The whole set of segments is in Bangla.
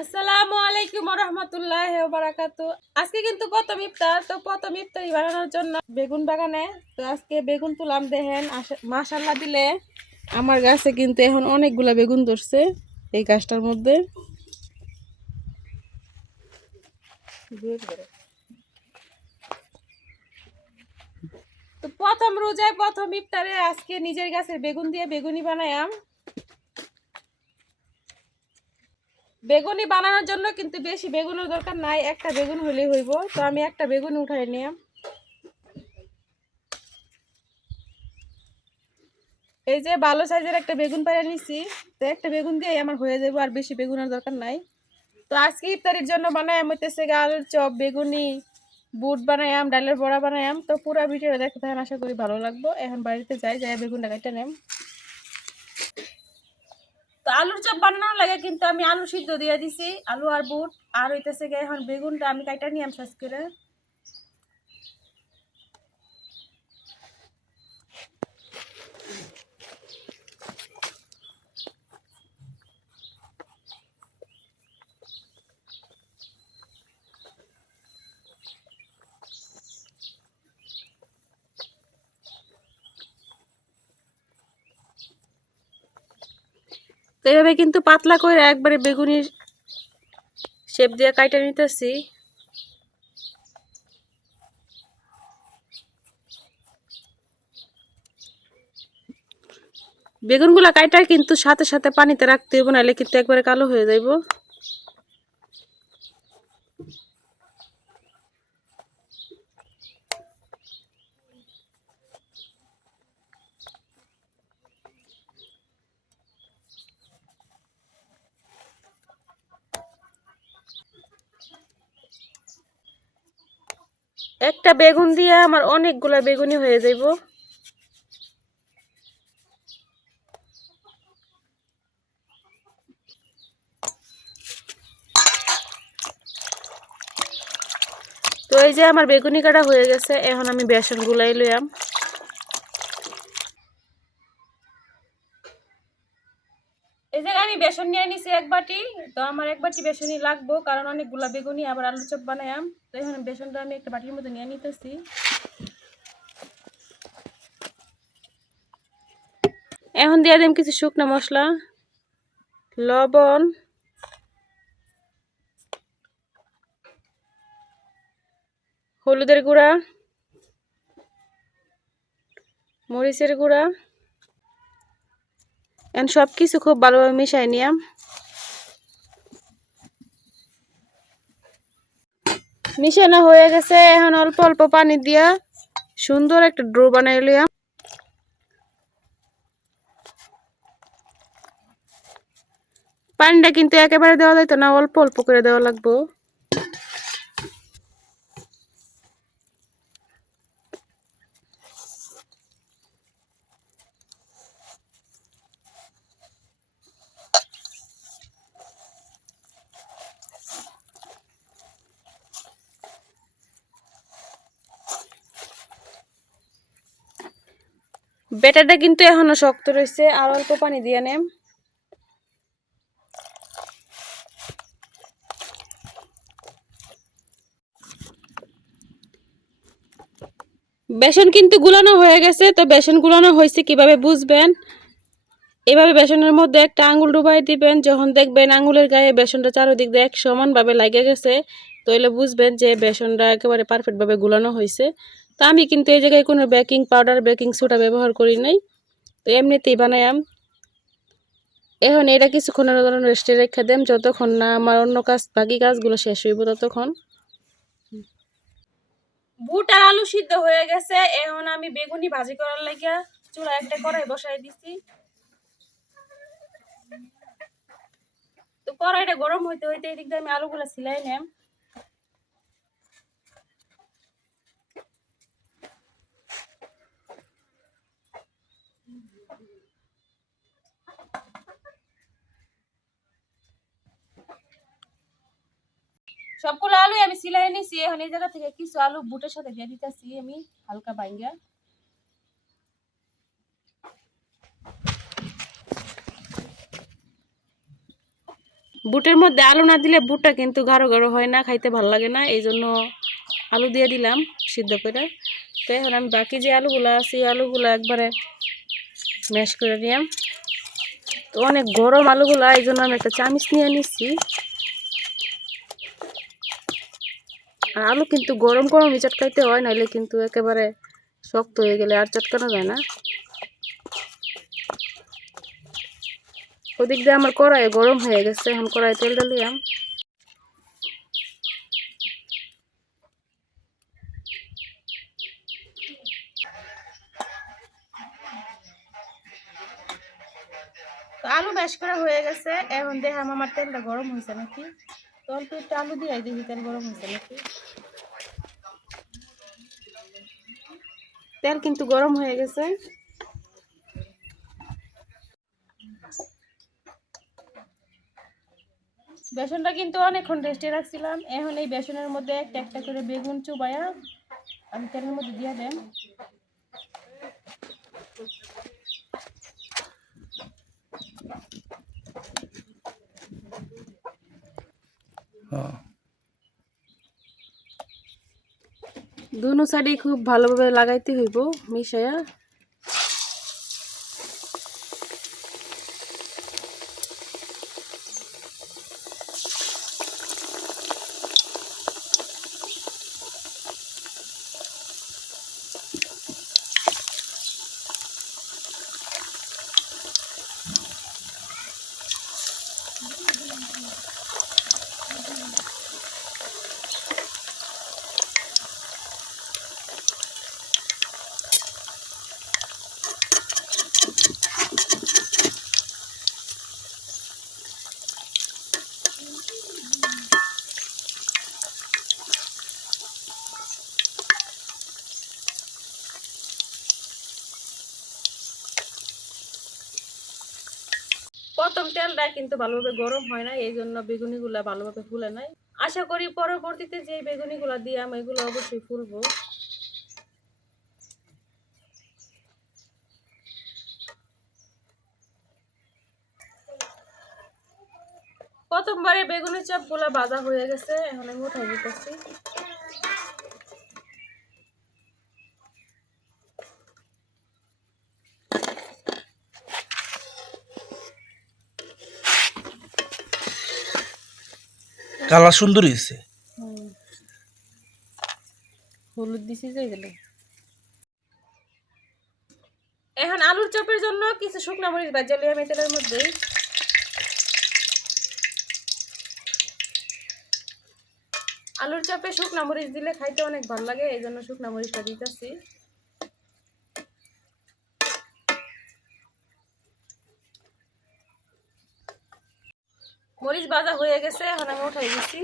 আসসালামু আলাইকুম ওয়া রাহমাতুল্লাহি ওয়া বারাকাতুহু। আজকে কিন্তু প্রথম ইফতার, তো প্রথম ইফতারি বানানোর জন্য বেগুন বাগানে তো আজকে বেগুন তুলাম। দেখেন মাশাআল্লাহ দিলে আমার গাছে কিন্তু এখন অনেকগুলা বেগুন ধরছে এই গাছটার মধ্যে। তো প্রথম রোজায় প্রথম ইফতারে আজকে নিজের গাছের বেগুন দিয়ে বেগুনি বানায়াম। বেগুনি বানানোর জন্য কিন্তু বেশি বেগুনের দরকার নাই, একটা বেগুন হলেই হইব। তো আমি একটা বেগুন উঠাই নিলাম। এই যে ভালো সাইজের একটা বেগুন পাইরা নিছি, তো একটা বেগুন দিয়ে আমার হয়ে যাবো, আর বেশি বেগুনের দরকার নাই। তো আজকে ইফতারির জন্য বানায়াম হইতেছে আলুর চপ, বেগুনি, বুট বানায়াম, ডালের বড়া বানায়াম। তো পুরো ভিডিওটা দেখতে থাকেন, আশা করি ভালো লাগবো। এখন বাড়িতে যাই, যাই বেগুনটা কাটতে নেম। তো আলুর চপ বানানোর লাগে কিন্তু আমি আলু সিদ্ধ দিয়ে দিছি, আলু আর বুট। আর হইতেছে এখন বেগুনটা আমি কাটা নিয়াম সাজ করে। তো এভাবে কিন্তু পাতলা করে একবারে বেগুনির শেপ দিয়ে কাটা নিতেছি। বেগুনগুলা কাটা কিন্তু সাথে সাথে পানিতে রাখতে হবে, নাহলে কিন্তু একবারে কালো হয়ে যাইব। একটা বেগুন দিয়ে আমার অনেকগুলা বেগুনি হয়ে যাইব। তো এই যে আমার বেগুনি কাটা হয়ে গেছে, এখন আমি বেসন গুলাই লইয়াম। এই জায়গায় আমি বেসন নিয়ে নিছি এক বাটি। তো আমার এক বাটি বেসনই লাগবো, কারণ অনেকগুলা বেগুনি আবার আলু চপ বানায়াম। তো এখন বেসনটা আমি একটা বাটির মধ্যে নিয়ে নিতেছি। এখন দিয়ে দিম কিছু শুকনো মশলা, লবণ, হলুদের গুঁড়া, মরিচের গুঁড়া। এখন সব কিছু খুব ভালোভাবে মিশাই নিয়াম। মিশানো হয়ে গেছে, এখন অল্প অল্প পানি দিয়া সুন্দর একটা ডো বানাই লিয়াম। পানিটা কিন্তু একেবারে দেওয়া যাইতো না, অল্প অল্প করে দেওয়া লাগবো। ব্যাটারটা কিন্তু এখনো শক্ত রয়েছে, আর অল্প পানি দিয়ে নেম। বেসন কিন্তু গুলানো হয়ে গেছে। তো বেসন গুলানো হয়েছে কিভাবে বুঝবেন, এভাবে বেসনের মধ্যে একটা আঙ্গুল ডুবাই দিবেন। যখন দেখবেন আঙ্গুলের গায়ে বেসনটা চারদিক দিয়ে এক সমান ভাবে লাগে গেছে, তো এলে বুঝবেন যে বেসনটা একেবারে পারফেক্ট ভাবে গুলানো হয়েছে। তো আমি কিন্তু এই জায়গায় কোনো বেকিং পাউডার, বেকিং সোডা ব্যবহার করি নাই, তো এমনিতেই বানায়াম। এখন এটা কিছুক্ষণের জন্য রেস্টে রেখে দেম, যতক্ষণ না আমার অন্য কাজ, বাকি কাজগুলো শেষ হইব ততক্ষণ। বুট আর আলু সিদ্ধ হয়ে গেছে, এখন আমি বেগুনি ভাজি করার লাগিয়া চুলা একটা কড়াই বসাই দিছি। তো কড়াইটা গরম হইতে হইতে এদিক দিয়ে আমি আলুগুলা সিলাই নেম। সবগুলো আলু আমি সিলাই নিছি, এখন এই জায়গা থেকে কিছু আলু বুটের সাথে দিয়ে দিতেছি আমি হালকা ভাঙ্গা। বুটের মধ্যে আলু না দিলে বুটটা কিন্তু গাঢ় গাঢ় হয় না, খাইতে ভালো লাগে না, এই জন্য আলু দিয়ে দিলাম সিদ্ধ করে। তো এখন আমি বাকি যে আলুগুলো আছে আলুগুলো একবারে ম্যাশ করে নিলাম। তো অনেক গরম আলুগুলো, এই জন্য আমি একটা চামচ নিয়ে নিচ্ছি। আর আলু কিন্তু গরম গরমই চটকাইতে হয়, নাইলে কিন্তু একেবারে শক্ত হয়ে গেলে আর চটকানো যায় না। ওদিক দিয়ে আমার কড়াই গরম হয়ে গেছে, এখন কড়াই তেল ঢালিলাম। আলু ম্যাশ করা হয়ে গেছে, এখন দেখলাম আমার তেলটা গরম হয়েছে নাকি। তো অল্প একটু আলু দিয়ে দেখি তেল গরম হয়েছে নাকি। তেল কিন্তু গরম হয়ে গেছে। বেসনটা কিন্তু অনেকক্ষণ রেস্টে রাখছিলাম। এখন এই বেসনের মধ্যে একটা একটা করে বেগুন চুবাইয়া আমি তেলের মধ্যে দিয়ে দেন। দুনো সাইডে খুব ভালোভাবে লাগাইতে হইব মিশাইয়া। প্রথম তেলটা কিন্তু ভালোভাবে গরম হয় না, এই জন্য বেগুনিগুলা ভালোভাবে ফুলে নাই। আশা করি পরবর্তীতে যে বেগুনিগুলা দিয়াম এগুলো অবশ্যই ফুলবো। প্রথমবারে বেগুনের চপগুলা ভাজা হয়ে গেছে, এখন আমি উঠাই দিতেছি। কালার সুন্দর হয়েছে। হলুদ দিছি যে গেলে। এখন আলুর চপের জন্য কিছু শুকনা মরিচ ভাজা লিয়ে আমি তেলের মধ্যে। আলুর চপে শুকনা মরিচ দিলে খাইতে অনেক ভালো লাগে, এই জন্য শুকনা মরিচটা দিতেছি। মরিচ ভাজা হয়ে গেছে, এখন আমি উঠাই দিচ্ছি।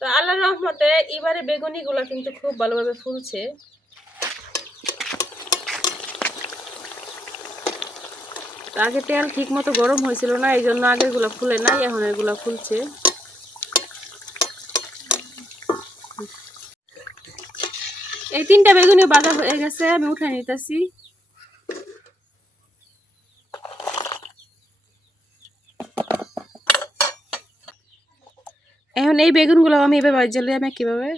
তো আল্লাহর রহমতে এবারে বেগুনি গুলা কিন্তু খুব ভালোভাবে ফুলছে। আগে তেল ঠিক মতো গরম হয়েছিল না, এই জন্য আগের গুলা ফুলে নাই, এখন এগুলা ফুলছে। এই তিনটা বেগুনি ভাজা হয়ে গেছে, আমি উঠাই নিতেছি। এখন এই বেগুনগুলো আমি এভাবে ভাজলে আমি কিভাবে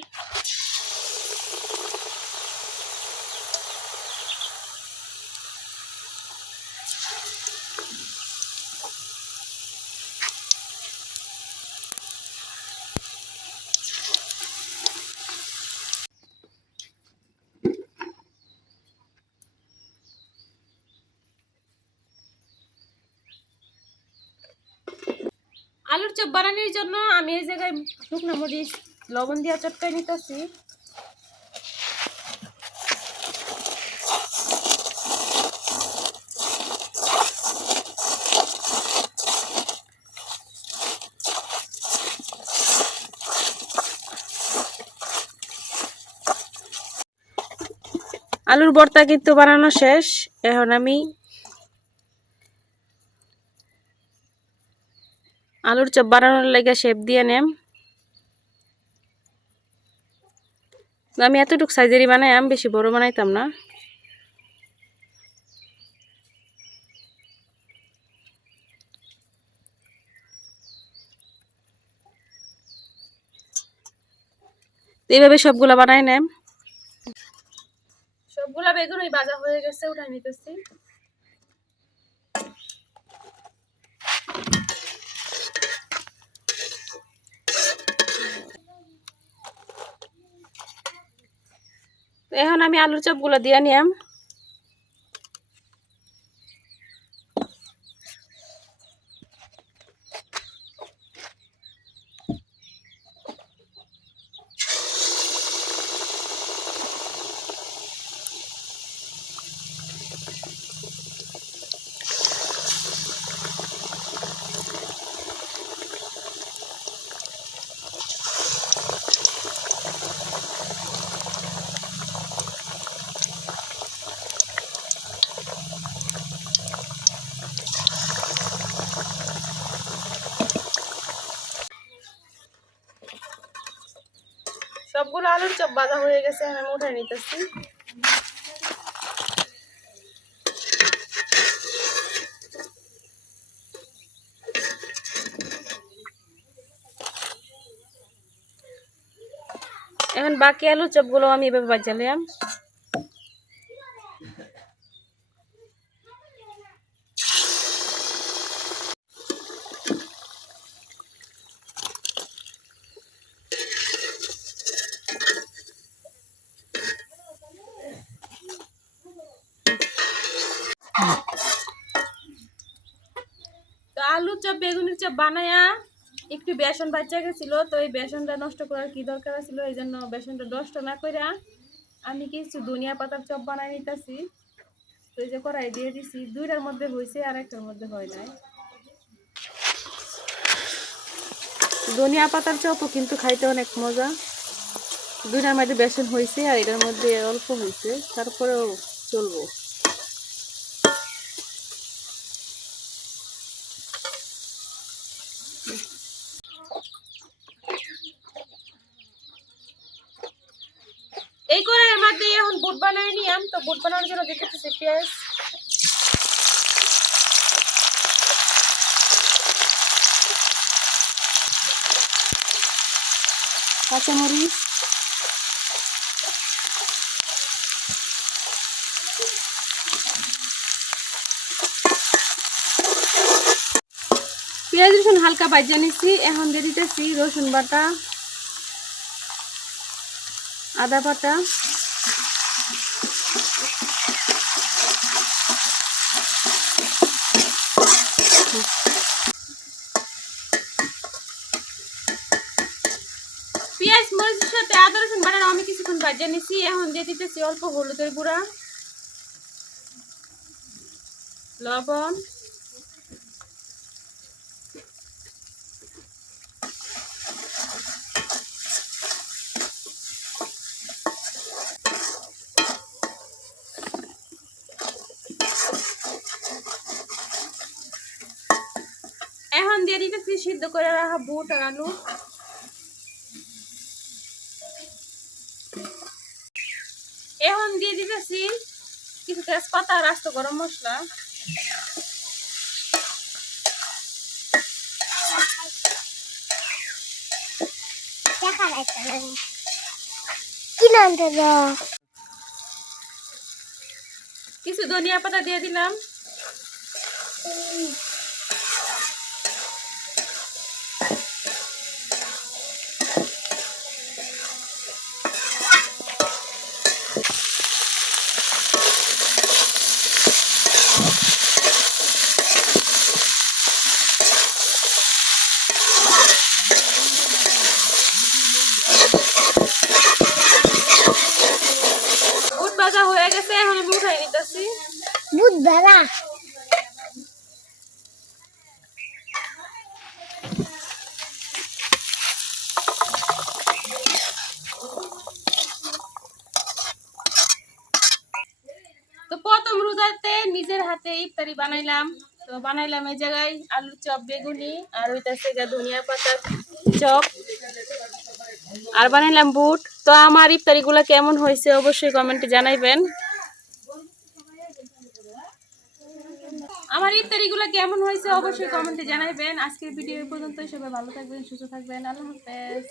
আলুর চপ বানানোর জন্য আমি এই জায়গায় শুকনো মরিচ লবণ দিয়ে চটকাই নিতেছি। আলুর ভর্তা কিন্তু বানানো শেষ। এখন আমি আলুর চপ বানানোর লেগে শেপ দিয়ে নেম। আমি এতটুকু সাইজেরই বানাইম, বেশি বড় বানাইতাম না। এইভাবে সবগুলা বানাই নেম। সবগুলা বেগুনই ভাজা হয়ে গেছে, উঠাই নিতেছি। এখন আমি আলুর চপগুলা দিয়ে নিয়াম। সবগুলো আলুর চপ ভাজা হয়ে গেছে, এখন আমি উঠাই নিতেছি। এখন বাকি আলুর চপগুলো আমি এভাবে ভাজালাম। তো আলুর চপ বেগুনের চপ বানায়া একটু বেসন বাচ্চা গেছিল, তো এই বেসনটা নষ্ট করার কি দরকার ছিল, এই জন্য বেসনটা নষ্ট না করে আমি কিছু ধনিয়া পাতার চপ বানাই নিতেছি। তো এই যে কড়াই দিয়ে দিছি, দুইটার মধ্যে হয়েছে আর একটার মধ্যে হয় নাই। ধনিয়া পাতার চপও কিন্তু খাইতে অনেক মজা। দুইটার মধ্যে বেসন হয়েছে আর এটার মধ্যে অল্প হয়েছে, তারপরেও চলবো। এই কড়াইয়ের মধ্যে এখন বুট বানাই নিলাম। তো বুট বানানোর জন্য দিতেছি পেঁয়াজ, কাঁচামরিচ, পেঁয়াজ রসুন হালকা ভাজা নিচ্ছি। এখন দিয়ে দিতেছি রসুন বাটা, আদা বাটা, পেঁয়াজ মরিচের সাথে আদা রসুন বাটা আমি কিছুক্ষণ ভাজা নিচ্ছি। এখন দিয়ে দিতেছি অল্প হলুদের গুঁড়া, লবণ, এখন দিয়ে দিতেছি সিদ্ধ করে রাখা বুট আর আলু। এখন দিয়ে দিতেছি কিছু তেজপাতা আর আস্ত গরম মশলা। কিছু ধনিয়া পাতা দিয়ে দিলাম। বুট ভাজা হয়ে গেছে, এখন আমি উঠাই নিতেছি। বুট ভাজা ক্ষুধার্তে নিজের হাতে ইফতারি বানাইলাম। তো বানাইলাম এই জায়গায় আলুর চপ, বেগুনি, আর হইতাছে ধনিয়া পাতার চপ, আর বানাইলাম বুট। তো আমার ইফতারিগুলো কেমন হয়েছে অবশ্যই কমেন্টে জানাইবেন। আমার ইফতারিগুলো কেমন হয়েছে অবশ্যই কমেন্টে জানাইবেন। আজকের ভিডিও এই পর্যন্তই। সবাই ভালো থাকবেন, সুস্থ থাকবেন। আল্লাহ হাফেজ।